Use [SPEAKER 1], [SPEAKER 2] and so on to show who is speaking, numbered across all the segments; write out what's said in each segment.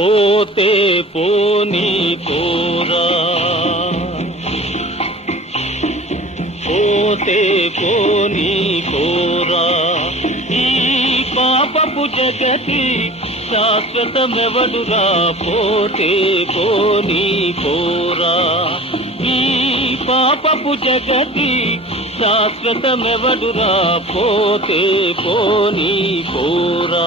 [SPEAKER 1] పోతే పోనీ పోరా పోతే పోనీ పోరా ఈ పాపపు జగతి శాశ్వతమెవడురా పోతే పోనీ పోరా ఈ పాపపు జగతి శాశ్వతమెవడురా పోతే పోనీ పోరా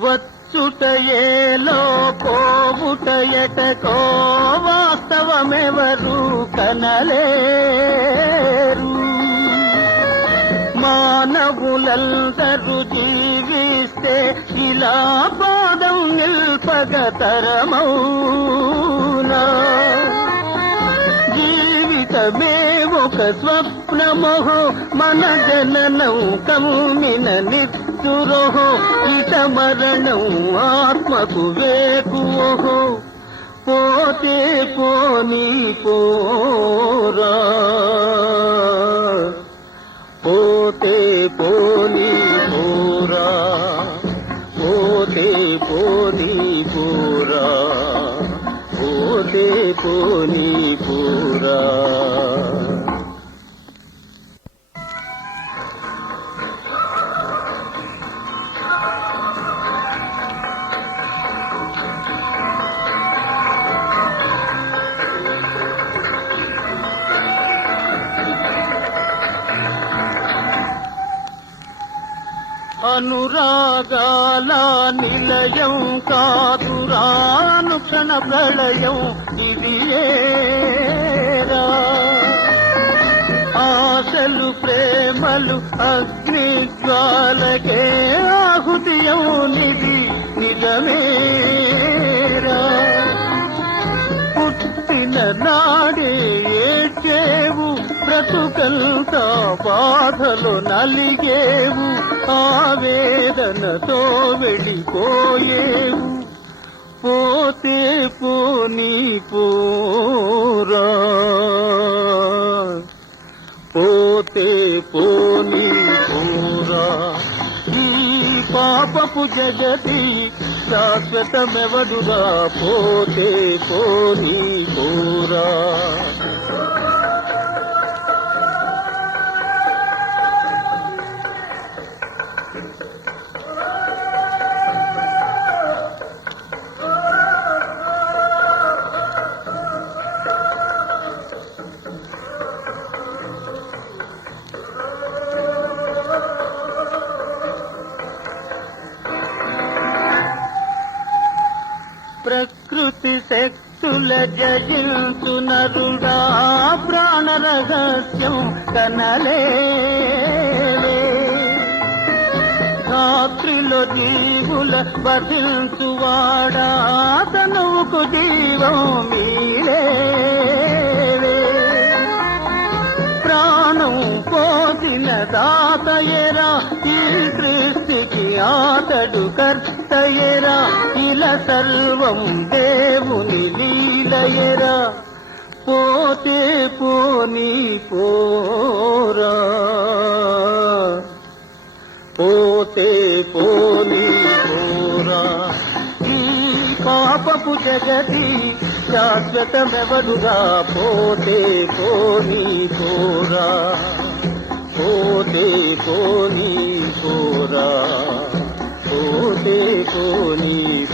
[SPEAKER 1] వచ్చుటయేలో పోవుటయటకో వాస్తవమెవరు కనలేరు. మానవులందరూ జీవిస్తే ఇలా పాదం నిల్పగతరమౌనా జీవితమే స్వప్నమో మన జననం కమ్మిన నిత్తురోహో మరణం ఆత్మకు వేకువో పోతే పోని పోరా. పోతే పోని పోరా. పోతే పోని పోరా. పోతే పోని పోరా. అనురాగాల నిలయం కాదురాను క్షణ ప్రళయం ఇది ఆశలు ప్రేమలు అగ్ని జ్వాలకే ఆహుతియం నిధి నిజమేరా. పుట్టిన నా ఎంత బాధలు నలిగేవు ఆవేదనతో వెళ్ళిపోయేవు. పోతే పోని పోరా. పోతే పోని పోరా. ఈ పాపపు జగతి శాశ్వతమెవడురా? పోతే పోని పోరా. ప్రకృతి శక్తుల జయించు నరుడా ప్రాణ రహస్యం కనలే రాత్రిలో జీవుల వధించువాడా? తనువుకు జీవం మీరే ప్రాణం పోసిన దాతయరా ఈ సృష్టికి ఆతడు కర్తయరా ఇలా సర్వం దేవుని లీలయరా. పోతే పోనీ పోరా. పోతే పోనీ పోరా. ఈ పాపపు జగతి శాశ్వతమెవరుగా పోతే పోనీ పోరా. పోతే పోనీ పోరా. పోతే పోనీ